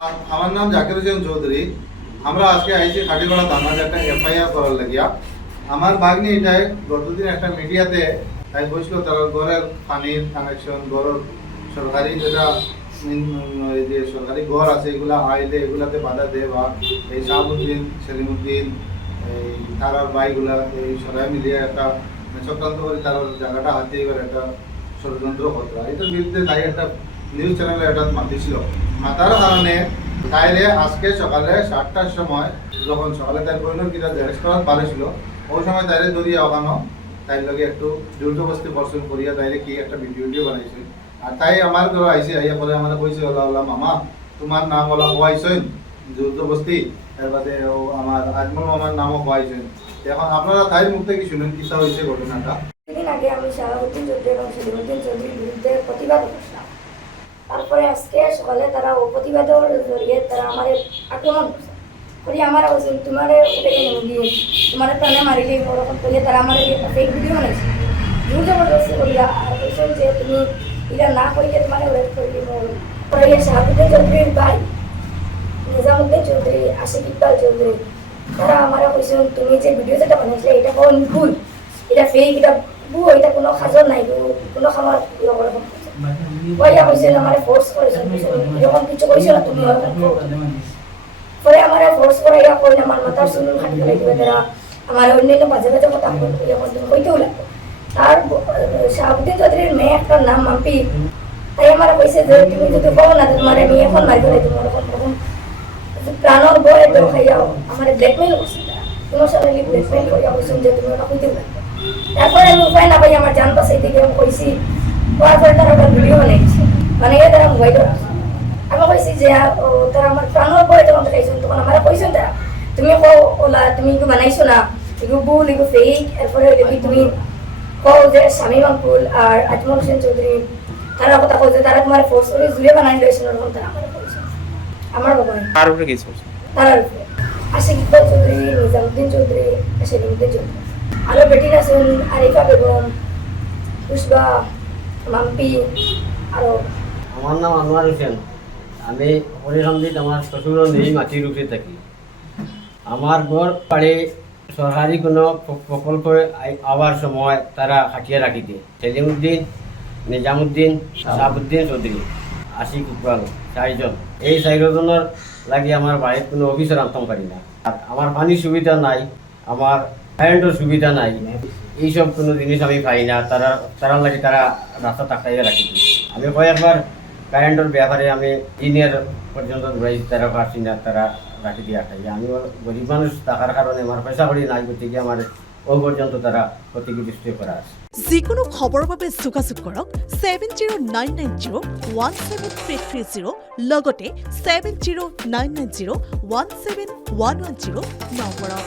আমার নাম জাকির হোসেন চৌধুরী। আমরা আজকে আইছি খাটিগড়া থানার একটা এফআইআর করার লাগিয়া। আমার ভাগ্নি এটাই গতদিন একটা মিডিয়াতে তাই বসল তার ঘরের পানির কানেকশন, ঘরের সরকারি যেটা এই যে সরকারি ঘর আছে এগুলা আইলে এগুলাতে বাধা দেয় বা এই শাহাবুদ্দিন, সেলিমুদ্দিন, এই তারার ভাইগুলা এই সবাই মিলিয়ে একটা চক্রান্ত করে তার জায়গাটা হাতে এবার একটা ষড়যন্ত্র হতো। এটার বিরুদ্ধে তাই একটা নিউজ চ্যানেলে এটা মাতিছিল। মাতার কারণে তাইলে আজকে সকালে 7টার সময় যখন সকালে তাই পরিণত কিটা অ্যারেস্ট করার পারেছিল, ওই সময় তাইলে দরিয়া ওখানো তাই লগে একটু জোরজবস্তি বর্ষণ করিয়া তাইলে কি একটা ভিডিও বানাইছে। আর তাই আমার ঘরে আইসে আইয়া পরে আমাদের কইছে ওলা মামা তোমার নাম ওলা হওয়াইছেন জোরজবস্তি, এর বাদে ও আমার আজমল মামার নামও হওয়াইছেন। এখন আপনারা তাই মুখ থেকে শুনেন কিসা হয়েছে ঘটনাটা। কিছুদিন আগে আমি শাহাবুদ্দিন চৌধুরী এবং সেলিমুদ্দিন চৌধুরীর বিরুদ্ধে প্রতিবাদ করছিলাম। তারপরে আজকে সকালে তারা ও প্রতিবাদের জড়িয়ে তারা আমার আক্রমণ করছে করি আমার তোমার তোমার প্রাণে মারিলে ওরকম করিয়ে তারা আমার একটা ফেক ভিডিও বানাইছে জোর জবরদস্তি করিয়া আর বলছেন যে তুমি এটা না করিলে তোমার ওয়েট করিলে পরে শাহাবুদ্দিন চৌধুরীর ভাই নিজামুদ্দিন চৌধুরী, আশিক ইকবাল চৌধুরী তারা আমার কইছেন তুমি যে ভিডিও যেটা বানাইছিলে এটা কোন ভুল, এটা ফেক, এটা এটা কোনো খাজর নাই, কোনো খামার ইয়ে করে ওইয়া কইছেন আমার ফোর্স করেছেন এরকম কিছু কইছে না তুমি পরে আমার ফোর্স করে ইয়া কইলে আমার মাথার শুনুন খাটি ফেলে দিবে তারা আমার অন্যান্য বাজে বাজে কথা যখন তুমি কইতেও লাগবে। আর শাহাবুদ্দিন চৌধুরীর মেয়ে একটা নাম মাম্পি, তাই আমার কইছে যে তুমি যদি কও না তোমার আমি এখন মাইকে নাই তোমার ওরকম প্রাণর বয়ে তো খাইয়াও আমার ব্ল্যাকমেইল করছে তারা ইমোশনালি ব্ল্যাকমেইল করিয়া কইছেন যে তুমি ওটা কইতেও লাগবে। তারপরে আমি উপায় না পাই আমার জান পাশে থেকে আমি কইছি তারপরে তারা একটা ভিডিও বানাইছে বানাইয়া তারা মোবাইলও রাখছে। আমি কইছি যে তারা আমার প্রাণর বয়ে যখন দেখাইছেন তখন আমার কইছেন তারা তুমি কও ওলা তুমি কি বানাইছো না এগুলো ভুল এগুলো ফেক। এরপরে তুমি কও যে স্বামী মামপুল আর আজমল হোসেন চৌধুরী তারা কথা কও যে তারা তোমার ফোর্স করে জুড়ে বানাই লইছেন ওরকম তারা আমার কইছে আমার বাবা আর উপরে কিছু তারার উপরে আশিক ইকবাল চৌধুরী, নিজামুদ্দিন চৌধুরী, সেলিমুদ্দিন চৌধুরী আরো বেটি আছেন আরিফা বেগম, পুষ্পা, মাম্পি আরো। আমার নাম আনোয়ার হোসেন। আমি হরিরামদিত আমার শ্বশুর নেই মাটির উপরে থাকি। আমার ঘর পাড়ে সরকারি কোনো প্রকল্প আবার সময় তারা খাটিয়ে রাখি দিয়ে সেলিমুদ্দিন, নিজামুদ্দিন, শাহাবুদ্দিন চৌধুরী, আশিক ইকবাল চারজন। এই চারজনের লাগে আমার বাড়ির কোনো অফিসের আনতাম পারি না। আর আমার পানির সুবিধা নাই, আমার কারেন্টের সুবিধা নাই, এইসব কোনো জিনিস আমি পাই না। তারা লাগে তারা রাস্তা টাকাইয়া রাখি দিই। আমি কয়েকবার কারেন্টের ব্যাপারে আমি ইঞ্জিনিয়ার পর্যন্ত ঘুরাই, তারা পারছি না, তারা রাখি দিয়ে খাই। আমি গরিব মানুষ থাকার কারণে আমার পয়সা করি নাই, গতিকে আমার ও পর্যন্ত তারা ক্ষতিগ্রস্ত করা আছে। যিকোনো খবৰৰ বাবে যোগাযোগ কৰক 7099017330 লগতে 7099017110 নম্বৰত।